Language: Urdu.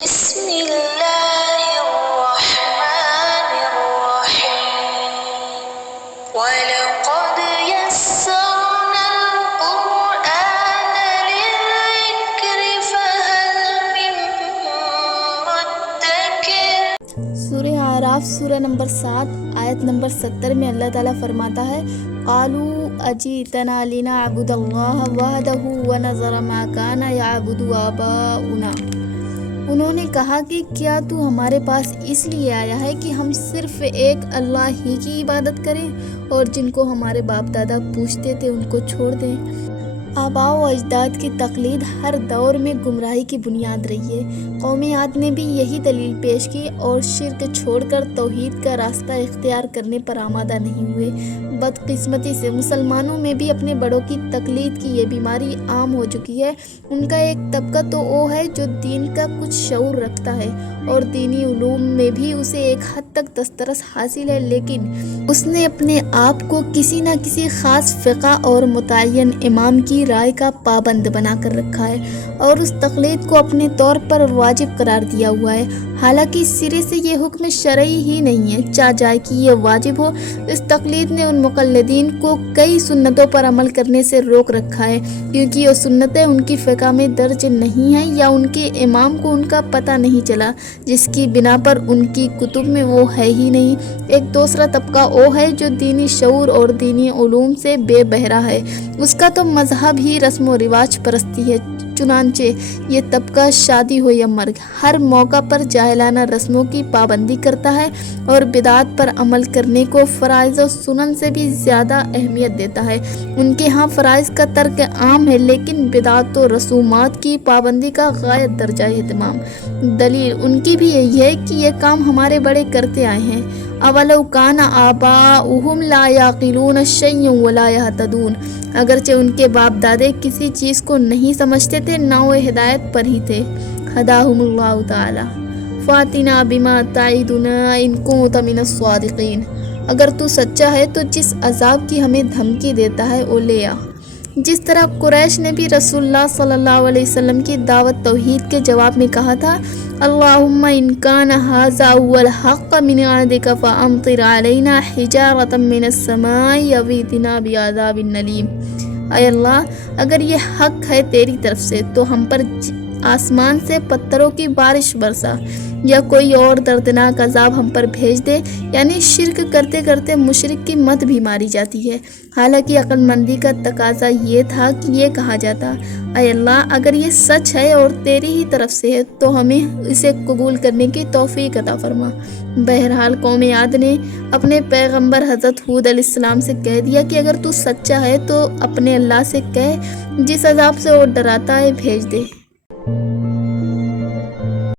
بسم الله الرحمن الرحيم ولقد يسرنا القرآن للذكر فهل من مدكر۔ سورہ اعراف سورہ نمبر 7 آیت نمبر 70 میں اللہ تعالیٰ فرماتا ہے قالوا اجئتنا لنعبد اللہ وحدہ ونذر ما کان یعبد آباؤنا۔ انہوں نے کہا کہ کیا تو ہمارے پاس اس لیے آیا ہے کہ ہم صرف ایک اللہ ہی کی عبادت کریں اور جن کو ہمارے باپ دادا پوچھتے تھے ان کو چھوڑ دیں۔ آباء و اجداد کی تقلید ہر دور میں گمراہی کی بنیاد رہی ہے۔ قوم عاد نے بھی یہی دلیل پیش کی اور شرک چھوڑ کر توحید کا راستہ اختیار کرنے پر آمادہ نہیں ہوئے۔ بدقسمتی سے مسلمانوں میں بھی اپنے بڑوں کی تقلید کی یہ بیماری عام ہو چکی ہے۔ ان کا ایک طبقہ تو وہ ہے جو دین کا کچھ شعور رکھتا ہے اور دینی علوم میں بھی اسے ایک حد تک دسترس حاصل ہے، لیکن اس نے اپنے آپ کو کسی نہ کسی خاص فقہ اور متعین امام کی رائے کا پابند بنا کر رکھا ہے اور اس تقلید کو اپنے طور پر واجب قرار دیا ہوا ہے، حالانکہ سرے سے یہ حکم شرعی ہی نہیں ہے، چاہ جائے کہ یہ واجب ہو۔ اس تقلید نے ان مقلدین کو کئی سنتوں پر عمل کرنے سے روک رکھا ہے، کیونکہ یہ سنتیں ان کی فقہ میں درج نہیں ہیں یا ان کے امام کو ان کا پتہ نہیں چلا، جس کی بنا پر ان کی کتب میں وہ ہے ہی نہیں۔ ایک دوسرا طبقہ وہ ہے جو دینی شعور اور دینی علوم سے بے بہرا ہے، اس کا تو مذہب ہی رسم و رواج پرستی ہے۔ چنانچہ یہ طبقہ شادی ہو یا مرگ ہر موقع پر جاہلانہ رسموں کی پابندی کرتا ہے اور بدعات پر عمل کرنے کو فرائض و سنن سے بھی زیادہ اہمیت دیتا ہے۔ ان کے ہاں فرائض کا ترک عام ہے، لیکن بدعات و رسومات کی پابندی کا غایت درجہ اہتمام۔ دلیل ان کی بھی یہی ہے کہ یہ کام ہمارے بڑے کرتے آئے ہیں۔ اولو کان آباؤہم لا یعقلون شیئا ولا یہتدون۔ اگرچہ ان کے باپ دادے کسی چیز کو نہیں سمجھتے تھے، نہ وہ ہدایت پر ہی تھے۔ ہداہم اللہ تعالی فاتنا بما تعدنا ان کنت من الصادقین۔ اگر تو سچا ہے تو جس عذاب کی ہمیں دھمکی دیتا ہے وہ لے آ۔ جس طرح قریش نے بھی رسول اللہ صلی اللہ علیہ وسلم کی دعوت توحید کے جواب میں کہا تھا اللہم ان کان ھذا ھو الحق من عندک فامطر علینا حجارۃ من السماء یویتنا بعذاب الیم۔ اے اللہ، اگر یہ حق ہے تیری طرف سے تو ہم پر آسمان سے پتھروں کی بارش برسا یا کوئی اور دردناک عذاب ہم پر بھیج دے۔ یعنی شرک کرتے کرتے مشرک کی مت بھی ماری جاتی ہے، حالانکہ عقل مندی کا تقاضا یہ تھا کہ یہ کہا جاتا اے اللہ، اگر یہ سچ ہے اور تیری ہی طرف سے ہے تو ہمیں اسے قبول کرنے کی توفیق عطا فرما۔ بہرحال قوم عاد نے اپنے پیغمبر حضرت ہود علیہ السلام سے کہہ دیا کہ اگر تو سچا ہے تو اپنے اللہ سے کہہ جس عذاب سے وہ ڈراتا ہے بھیج دے۔